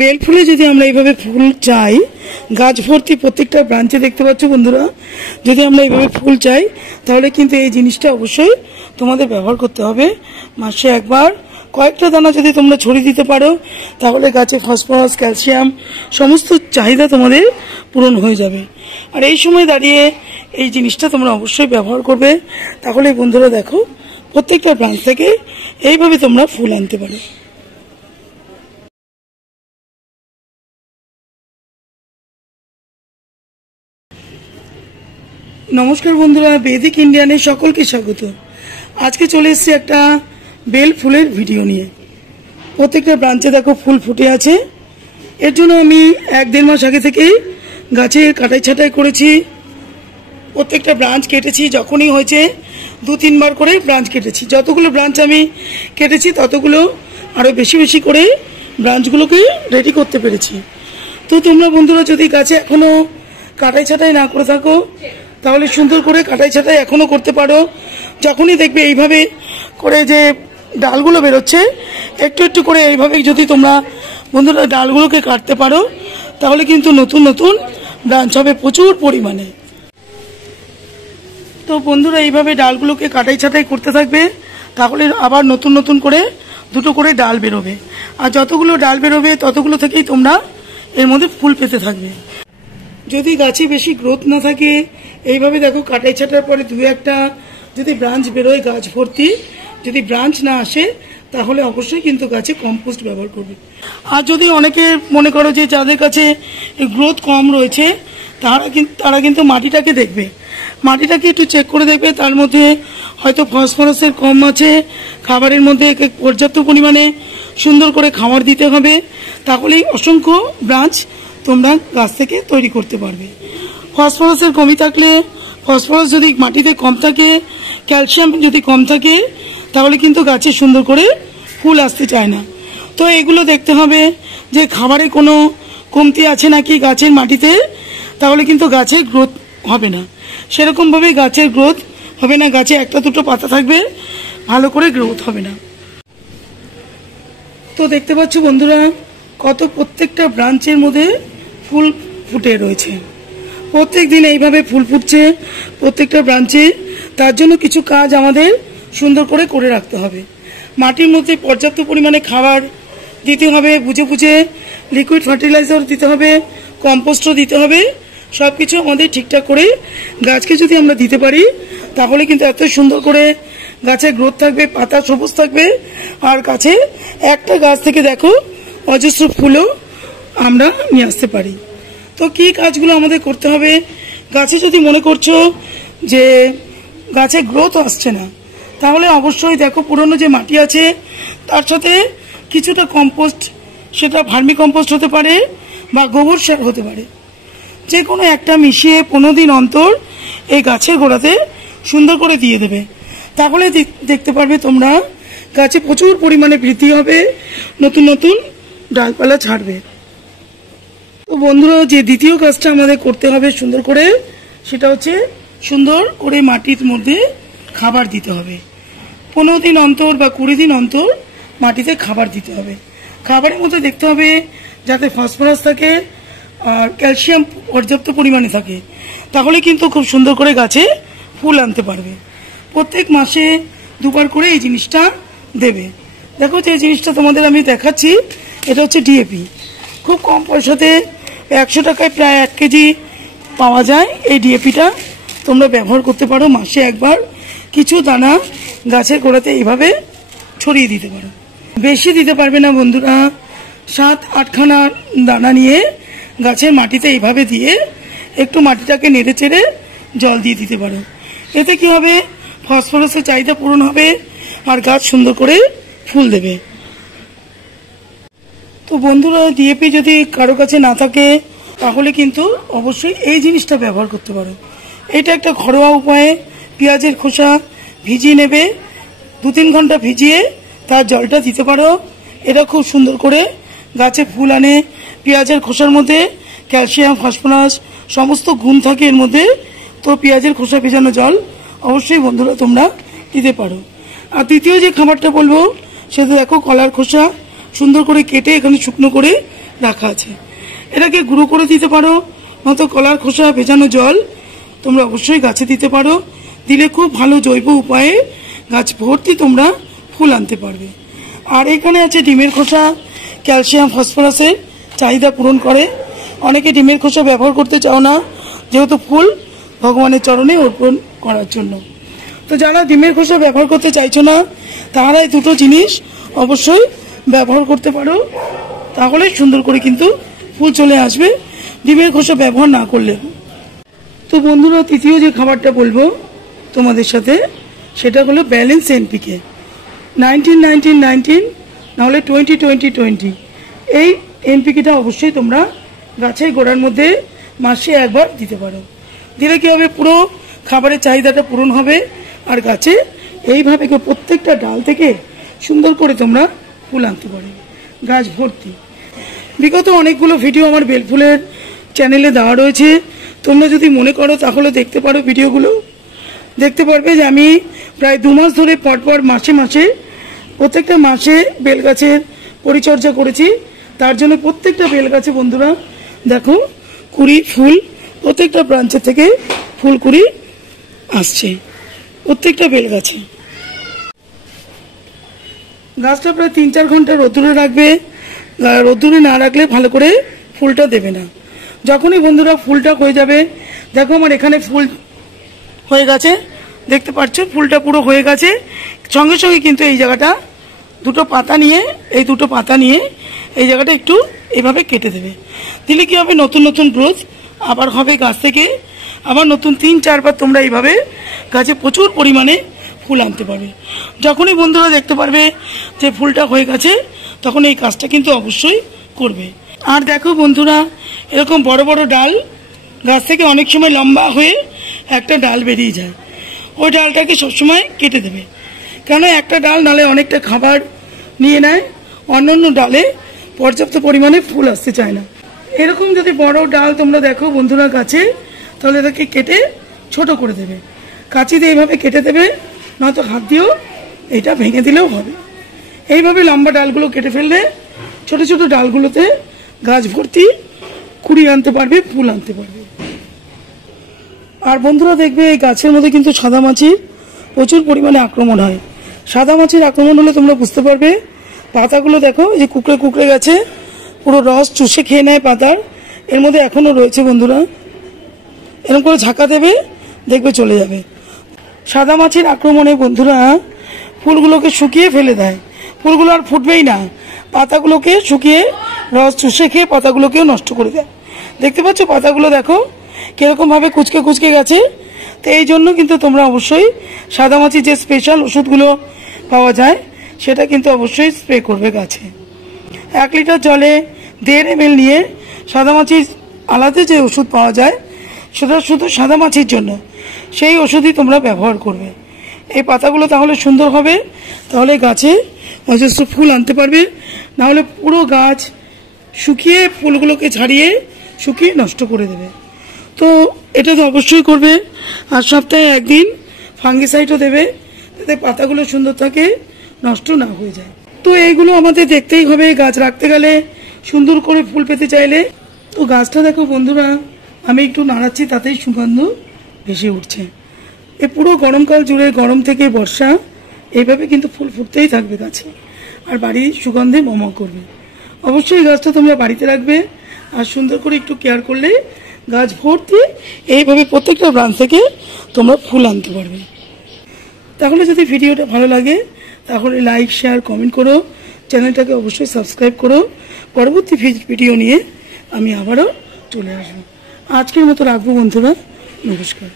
Bell ফুলে যদি আমরা এইভাবে ফুল চাই, গাছ ভর্তি প্রত্যেকটা ব্রাঞ্চে দেখতে পাচ্ছ বন্ধুরা, যদি আমরা এইভাবে ফুল চাই তাহলে কিন্তু এই জিনিসটা অবশ্যই তোমাদের ব্যবহার করতে হবে। মাসে একবার কয়েকটা দানা যদি তোমরা ছড়িয়ে দিতে পারো তাহলে গাছে ফসফরাস, ক্যালসিয়াম সমস্ত চাহিদা তোমাদের পূরণ হয়ে যাবে। আর এই সময় দাঁড়িয়ে এই জিনিসটা তোমরা অবশ্যই ব্যবহার করবে, তাহলে বন্ধুরা দেখো প্রত্যেকটা ব্রাঞ্চ থেকে এইভাবে তোমরা ফুল আনতে পারো। নমস্কার বন্ধুরা, বেদিক ইন্ডিয়ানে সকলকে স্বাগত। আজকে চলে এসেছি একটা বেল ফুলের ভিডিও নিয়ে। প্রত্যেকটা ব্রাঞ্চে দেখো ফুল ফুটে আছে। এর জন্য আমি 1-1.5 মাস আগে থেকেই গাছে কাটাই ছাঁটাই করেছি, প্রত্যেকটা ব্রাঞ্চ কেটেছি। যখনই হয়েছে 2-3 বার করে ব্রাঞ্চ কেটেছি। যতগুলো ব্রাঞ্চ আমি কেটেছি ততগুলো আরও বেশি বেশি করে ব্রাঞ্চগুলোকে রেডি করতে পেরেছি। তো তোমরা বন্ধুরা যদি গাছে এখনও কাটাই ছাঁটাই না করে থাকো তাহলে সুন্দর করে কাটাই ছাঁটাই এখনও করতে পারো। যখনই দেখবে এইভাবে করে যে ডালগুলো বেরোচ্ছে, একটু একটু করে এইভাবে যদি তোমরা বন্ধুরা ডালগুলোকে কাটতে পারো তাহলে কিন্তু নতুন নতুন ব্রাঞ্চ হবে প্রচুর পরিমাণে। তো বন্ধুরা এইভাবে ডালগুলোকে কাটাই ছাঁটাই করতে থাকবে, তাহলে আবার নতুন নতুন করে 2টো করে ডাল বেরোবে। আর যতগুলো ডাল বেরোবে ততগুলো থেকেই তোমরা এর মধ্যে ফুল পেতে থাকবে। যদি গাছে বেশি গ্রোথ না থাকে, এইভাবে দেখো কাটাই ছাটার পরে 2-1টা যদি ব্রাঞ্চ বেরোয় গাছ ভর্তি, যদি ব্রাঞ্চ না আসে তাহলে অবশ্যই কিন্তু গাছে কম্পোস্ট ব্যবহার করবে। আর যদি অনেকে মনে করো যে যাদের কাছে গ্রোথ কম রয়েছে তারা কিন্তু মাটিটাকে দেখবে, মাটিটাকে একটু চেক করে দেখবে, তার মধ্যে হয়তো ফসফরাসের কম আছে, খাবারের মধ্যে পর্যাপ্ত পরিমাণে সুন্দর করে খাবার দিতে হবে, তাহলেই অসংখ্য ব্রাঞ্চ তোমরা গাছ থেকে তৈরি করতে পারবে। ফসফরাসের কমি থাকলে, ফসফরাস যদি মাটিতে কম থাকে, ক্যালসিয়াম যদি কম থাকে তাহলে কিন্তু গাছে সুন্দর করে ফুল আসতে চায় না। তো এগুলো দেখতে হবে যে খাবারে কোনো কমতি আছে নাকি গাছের মাটিতে, তাহলে কিন্তু গাছের গ্রোথ হবে না। সেরকমভাবে গাছের গ্রোথ হবে না, গাছে 1-2টো পাতা থাকবে, ভালো করে গ্রোথ হবে না। তো দেখতে পাচ্ছ বন্ধুরা কত প্রত্যেকটা ব্রাঞ্চের মধ্যে ফুল ফুটে রয়েছে। প্রত্যেক দিন এইভাবে ফুল ফুটছে প্রত্যেকটা ব্রাঞ্চে। তার জন্য কিছু কাজ আমাদের সুন্দর করে করে রাখতে হবে। মাটির মধ্যে পর্যাপ্ত পরিমাণে খাবার দিতে হবে, বুঝে বুঝে লিকুইড ফার্টিলাইজার দিতে হবে, কম্পোস্টও দিতে হবে। সব কিছু আমাদের ঠিকঠাক করে গাছকে যদি আমরা দিতে পারি তাহলে কিন্তু এত সুন্দর করে গাছের গ্রোথ থাকবে, পাতা সবুজ থাকবে, আর গাছে একটা গাছ থেকে দেখো অজস্র ফুলও আমরা নিয়ে আসতে পারি। তো কি কাজগুলো আমাদের করতে হবে? গাছে যদি মনে করছো যে গাছে গ্রোথ আসছে না, তাহলে অবশ্যই দেখো পুরনো যে মাটি আছে তার সাথে কিছুটা কম্পোস্ট, সেটা ভার্মি কম্পোস্ট হতে পারে বা গোবর সার হতে পারে, যে কোনো একটা মিশিয়ে 15 দিন অন্তর এই গাছের গোড়াতে সুন্দর করে দিয়ে দেবে। তাহলে দেখতে পারবে তোমরা গাছে প্রচুর পরিমাণে বৃদ্ধি হবে, নতুন নতুন ডালপালা ছাড়বে। তো বন্ধুরা যে দ্বিতীয় কাজটা আমাদের করতে হবে সুন্দর করে, সেটা হচ্ছে সুন্দর করে মাটির মধ্যে খাবার দিতে হবে। 15 দিন অন্তর বা 20 দিন অন্তর মাটিতে খাবার দিতে হবে। খাবারের মধ্যে দেখতে হবে যাতে ফসফরাস থাকে আর ক্যালসিয়াম পর্যাপ্ত পরিমাণে থাকে, তাহলে কিন্তু খুব সুন্দর করে গাছে ফুল আনতে পারবে। প্রত্যেক মাসে 2 বার করে এই জিনিসটা দেবে। দেখো যে জিনিসটা তোমাদের আমি দেখাচ্ছি, এটা হচ্ছে ডিএপি। খুব কম পয়সাতে 100 টাকায় প্রায় 1 কেজি পাওয়া যায়। এই ডিএপিটা তোমরা ব্যবহার করতে পারো। মাসে একবার কিছু দানা গাছের গোড়াতে এইভাবে ছড়িয়ে দিতে পারো। বেশি দিতে পারবে না বন্ধুরা, 7-8 খানা দানা নিয়ে গাছের মাটিতে এইভাবে দিয়ে একটু মাটিটাকে নেড়ে চেড়ে জল দিয়ে দিতে পারো। এতে কি হবে, ফসফরাসের চাহিদা পূরণ হবে আর গাছ সুন্দর করে ফুল দেবে। তো বন্ধুরা ডিএপি যদি কারো কাছে না থাকে তাহলে কিন্তু অবশ্যই এই জিনিসটা ব্যবহার করতে পারো। এটা একটা ঘরোয়া উপায়ে পেঁয়াজের খোসা ভিজিয়ে নেবে, 2-3 ঘন্টা ভিজিয়ে তার জলটা দিতে পারো। এটা খুব সুন্দর করে গাছে ফুল আনে। পেঁয়াজের খোসার মধ্যে ক্যালসিয়াম, ফসফরাস সমস্ত গুণ থাকে এর মধ্যে। তো পেঁয়াজের খোসা ভেজানো জল অবশ্যই বন্ধুরা তোমরা দিতে পারো। আর দ্বিতীয় যে খাবারটা বলবো সেটা দেখো কলার খোসা সুন্দর করে কেটে এখানে শুকনো করে রাখা আছে। এটাকে গুঁড়ো করে দিতে পারো, নয়তো কলার খোসা ভেজানো জল তোমরা অবশ্যই গাছে দিতে পারো। দিলে খুব ভালো জৈব উপায়ে গাছ ভর্তি তোমরা ফুল আনতে পারবে। আর এখানে আছে ডিমের খোসা, ক্যালসিয়াম ফসফরাসের চাহিদা পূরণ করে। অনেকে ডিমের খোসা ব্যবহার করতে চাও না, যেহেতু ফুল ভগবানের চরণে অর্পণ করার জন্য। তো যারা ডিমের খোসা ব্যবহার করতে চাইছো না, তারা এই দুটো জিনিস অবশ্যই ব্যবহার করতে পারো, তাহলে সুন্দর করে কিন্তু ফুল চলে আসবে ডিমের খোসা ব্যবহার না করলে। তো বন্ধুরা, তৃতীয় যে খাবারটা বলবো তোমাদের সাথে, সেটা হলো ব্যালেন্স এনপিকে 19-19-19, নাহলে 20-20-20। এই এনপিকেটা অবশ্যই তোমরা গাছের গোড়ার মধ্যে মাসে একবার দিতে পারো। দিলে কি হবে, পুরো খাবারের চাহিদাটা পূরণ হবে। আর গাছে এইভাবে প্রত্যেকটা ডাল থেকে সুন্দর করে তোমরা ফুল আনতে পারো, গাছ ভর্তি। বিগত অনেকগুলো ভিডিও আমার বেলফুলের চ্যানেলে দেওয়া রয়েছে, তোমরা যদি মনে করো তাহলে দেখতে পারো। ভিডিওগুলো দেখতে পারবে যে আমি প্রায় 2 মাস ধরে পরপর মাসে মাসে প্রত্যেকটা মাসে বেলগাছের পরিচর্যা করেছি। তার জন্য প্রত্যেকটা বেলগাছে বন্ধুরা দেখো কুড়ি ফুল, প্রত্যেকটা ব্রাঞ্চের থেকে ফুল কুড়ি আসছে প্রত্যেকটা বেলগাছে। গাছটা প্রায় 3-4 ঘন্টা রোদ্দুরে রাখবে। রোদ্দুরে না রাখলে ভালো করে ফুলটা দেবে না। যখনই বন্ধুরা ফুলটা হয়ে যাবে, দেখো আমার এখানে ফুল হয়ে গেছে, দেখতে পাচ্ছ ফুলটা পুরো হয়ে গেছে। সঙ্গে সঙ্গে কিন্তু এই জায়গাটা দুটো পাতা নিয়ে এই জায়গাটা একটু এইভাবে কেটে দেবে। দিলে কি হবে, নতুন নতুন গ্রোথ আবার হবে গাছ থেকে। আবার নতুন 3-4 বার তোমরা এইভাবে গাছে প্রচুর পরিমাণে ফুল আনতে পারবে। যখনই বন্ধুরা দেখতে পারবে যে ফুলটা হয়ে গেছে, তখন এই কাজটা কিন্তু অবশ্যই করবে। আর দেখো বন্ধুরা, এরকম বড় বড় ডাল গাছ থেকে অনেক সময় লম্বা হয়ে একটা ডাল বেরিয়ে যায়, ওই ডালটাকে সবসময় কেটে দেবে। কেন, একটা ডাল নালে অনেকটা খাবার নিয়ে নেয়, অন্যান্য ডালে পর্যাপ্ত পরিমাণে ফুল আসতে চায় না। এরকম যদি বড় ডাল তোমরা দেখো বন্ধুরা গাছে, তাহলে এটাকে কেটে ছোট করে দেবে, কাঁচি দিয়ে এইভাবে কেটে দেবে, নয়তো হাত দিয়েও এটা ভেঙে দিলেও হবে। এইভাবে লম্বা ডালগুলো কেটে ফেললে ছোট ছোট ডালগুলোতে গাছ ভর্তি কুড়ি আনতে পারবে, ফুল আনতে পারবে। আর বন্ধুরা দেখবে এই গাছের মধ্যে কিন্তু সাদা মাছির প্রচুর পরিমাণে আক্রমণ হয়। সাদা মাছির আক্রমণ হলে তোমরা বুঝতে পারবে, পাতাগুলো দেখো যে কুকড়ে কুকড়ে গেছে, পুরো রস চুষে খেয়ে নেয় পাতার। এর মধ্যে এখনো রয়েছে বন্ধুরা, এরকম করে ঝাঁকা দেবে, দেখবে চলে যাবে। সাদা মাছির আক্রমণে বন্ধুরা ফুলগুলোকে শুকিয়ে ফেলে দেয়, ফুলগুলো আর ফুটবেই না, পাতাগুলোকে শুকিয়ে রস চুষে খেয়ে পাতাগুলোকেও নষ্ট করে দেয়। দেখতে পাচ্ছ পাতাগুলো দেখো কিরকম ভাবে কুচকে কুচকে গেছে। তো এই জন্য কিন্তু তোমরা অবশ্যই সাদা মাছির যে স্পেশাল ওষুধগুলো পাওয়া যায়, সেটা কিন্তু অবশ্যই স্প্রে করবে গাছে। 1 লিটার জলে 1.5 ml নিয়ে সাদা মাছির আলাদা যে ওষুধ পাওয়া যায়, সেটা শুধু সাদা মাছির জন্য, সেই ওষুধই তোমরা ব্যবহার করবে। এই পাতাগুলো তাহলে সুন্দর হবে, তাহলে গাছে অজস্র ফুল আনতে পারবে। নাহলে পুরো গাছ শুকিয়ে ফুলগুলোকে ছাড়িয়ে শুকিয়ে নষ্ট করে দেবে। তো এটা তো অবশ্যই করবে। আর সপ্তাহে 1 দিন ফাঙ্গিসাইডও দেবে, যাতে পাতাগুলো সুন্দর থাকে, নষ্ট না হয়ে যায়। তো এইগুলো আমাদের দেখতেই হবে গাছ রাখতে গেলে, সুন্দর করে ফুল পেতে চাইলে। তো গাছটা দেখো বন্ধুরা, আমি একটু নাড়াচ্ছি, তাতেই সুগন্ধ ভেসে উঠছে। এ পুরো গরমকাল জুড়ে, গরম থেকে বর্ষা, এইভাবে কিন্তু ফুল ফুটতেই থাকবে গাছে, আর বাড়ির সুগন্ধে মমক করবে। অবশ্যই গাছটা তোমরা বাড়িতে রাখবে, আর সুন্দর করে একটু কেয়ার করলে গাছ ভর্তি এইভাবে প্রত্যেকটা ব্রাঞ্চ থেকে তোমরা ফুল আনতে পারবে। তাহলে যদি ভিডিওটা ভালো লাগে তাহলে লাইক, শেয়ার, কমেন্ট করো, চ্যানেলটাকে অবশ্যই সাবস্ক্রাইব করো। পরবর্তী ভিডিও নিয়ে আমি আবারও চলে আসবো। আজকের মতো রাখবো বন্ধুরা, নমস্কার।